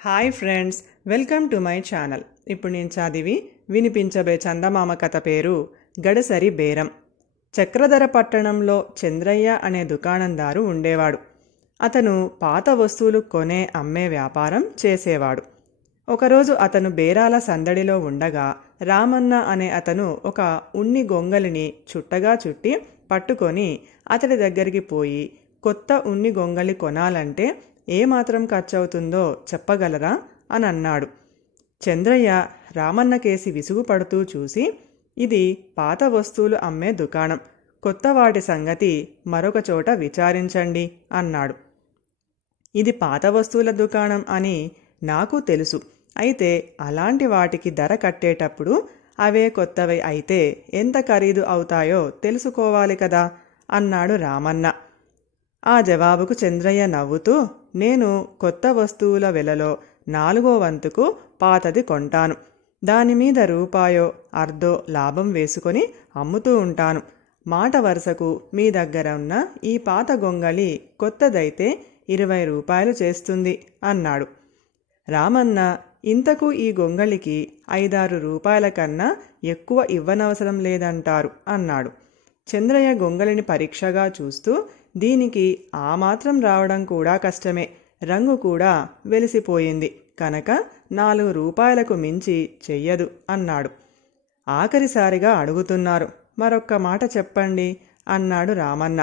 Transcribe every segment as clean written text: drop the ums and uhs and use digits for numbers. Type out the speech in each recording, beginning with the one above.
Hi friends, welcome to my channel. ఇప్పుడు నేను చదివి వినిపించబే చందమామ కథ పేరు గడసరి బేరం. చక్రధర పట్టణంలో చంద్రయ్య అనే దుకాణందారు ఉండేవాడు. అతను పాత వస్తువులు కొనే అమ్మే వ్యాపారం చేసేవాడు. ఒకరోజు అతను బేరాల సందడిలో ఉండగా రామన్న అనే అతను ఒక ఉన్ని గొంగలిని చుట్టగా చుట్టి పట్టుకొని అతడి దగ్గరికి పోయి, కొత్త ఉన్ని గొంగలి కొనాలంటే ఏమాత్రం ఖర్చవుతుందో చెప్పగలరా అని అన్నాడు. చంద్రయ్య రామన్న కేసి విసుగుపడుతూ చూసి, ఇది పాత వస్తువులు అమ్మే దుకాణం, కొత్త వాటి సంగతి మరొక చోట విచారించండి అన్నాడు. ఇది పాత వస్తువుల దుకాణం అని నాకు తెలుసు. అయితే అలాంటి వాటికి ధర కట్టేటప్పుడు అవే కొత్తవి అయితే ఎంత ఖరీదు అవుతాయో తెలుసుకోవాలి కదా అన్నాడు రామన్న. ఆ జవాబుకు చంద్రయ్య నవ్వుతూ, నేను కొత్త వస్తువుల వెలలో 4వ వంతుకు పాతది కొంటాను. దానిమీద రూపాయో అర్ధో లాభం వేసుకొని అమ్ముతూ ఉంటాను. మాట వరుసకు మీ దగ్గర ఉన్న ఈ పాత గొంగళి కొత్తదైతే 20 రూపాయలు చేస్తుంది అన్నాడు. రామన్న, ఇంతకు ఈ గొంగళికి 5-6 రూపాయల కన్నా ఎక్కువ ఇవ్వనవసరం లేదంటారు అన్నాడు. చంద్రయ్య గొంగళిని పరీక్షగా చూస్తూ, దీనికి ఆ మాత్రం రావడం కూడా కష్టమే, రంగు కూడా వెలిసిపోయింది కనుక 4 రూపాయలకు మించి చెయ్యదు అన్నాడు. ఆఖరిసారిగా అడుగుతున్నారు, మరొక్క మాట చెప్పండి అన్నాడు రామన్న.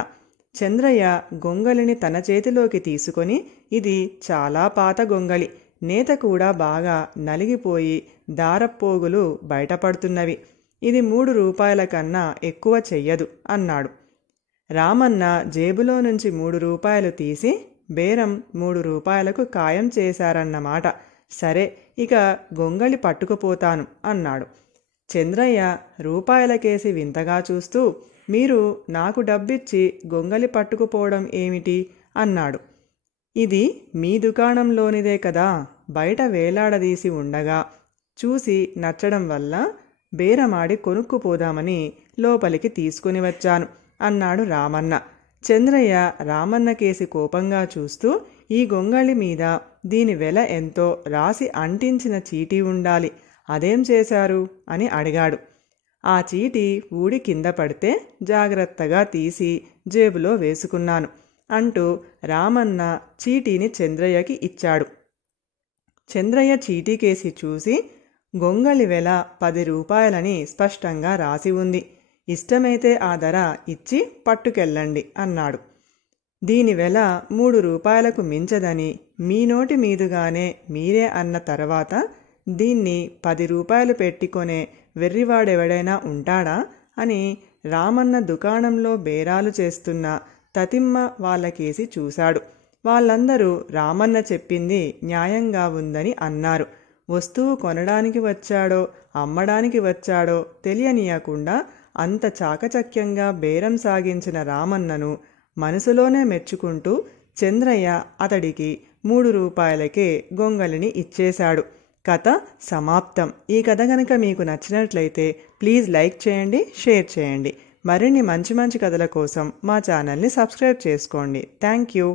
చంద్రయ్య గొంగళిని తన చేతిలోకి తీసుకొని, ఇది చాలా పాత గొంగళి, నేత కూడా బాగా నలిగిపోయి దారపోగులు బయటపడుతున్నవి, ఇది 3 రూపాయల కన్నా ఎక్కువ చెయ్యదు అన్నాడు. రామన్న జేబులో నుంచి 3 రూపాయలు తీసి, బేరం 3 రూపాయలకు ఖాయం చేశారన్నమాట. సరే, ఇక గొంగళి పట్టుకుపోతాను అన్నాడు. చంద్రయ్య రూపాయలకేసి వింతగా చూస్తూ, మీరు నాకు డబ్బిచ్చి గొంగళి పట్టుకుపోవడం ఏమిటి అన్నాడు. ఇది మీ దుకాణంలోనిదే కదా, బయట వేలాడదీసి ఉండగా చూసి నచ్చడం వల్ల బేరమాడి కొనుక్కుపోదామని లోపలికి తీసుకుని వచ్చాను అన్నాడు రామన్న. చంద్రయ్య రామన్న కేసి కోపంగా చూస్తూ, ఈ గొంగళి మీద దీని వెల ఎంతో రాసి అంటించిన చీటీ ఉండాలి, అదేం చేశారు అని అడిగాడు. ఆ చీటీ ఊడి కింద పడితే జాగ్రత్తగా తీసి జేబులో వేసుకున్నాను అంటూ రామన్న చీటీని చంద్రయ్యకి ఇచ్చాడు. చంద్రయ్య చీటీ కేసి చూసి, గొంగళి వెల 10 రూపాయలని స్పష్టంగా రాసి ఉంది, ఇష్టమైతే ఆ ధర ఇచ్చి పట్టుకెళ్ళండి అన్నాడు. దీని వెల 3 రూపాయలకు మించదని మీ నోటి మీదుగానే మీరే అన్న తర్వాత దీన్ని 10 రూపాయలు పెట్టుకొనే వెర్రివాడెవడైనా ఉంటాడా అని రామన్న దుకాణంలో బేరాలు చేస్తున్న తతిమ్మ వాళ్ళకేసి చూశాడు. వాళ్ళందరూ రామన్న చెప్పింది న్యాయంగా ఉందని అన్నారు. వస్తువు కొనడానికి వచ్చాడో అమ్మడానికి వచ్చాడో తెలియనీయకుండా అంత చాకచక్యంగా బేరం సాగించిన రామన్నను మనసులోనే మెచ్చుకుంటూ చంద్రయ్య అతడికి 3 రూపాయలకే గొంగలిని ఇచ్చేశాడు. కథ సమాప్తం. ఈ కథ కనుక మీకు నచ్చినట్లయితే ప్లీజ్ లైక్ చేయండి, షేర్ చేయండి. మరిన్ని మంచి మంచి కథల కోసం మా ఛానల్ని సబ్స్క్రైబ్ చేసుకోండి. Thank you.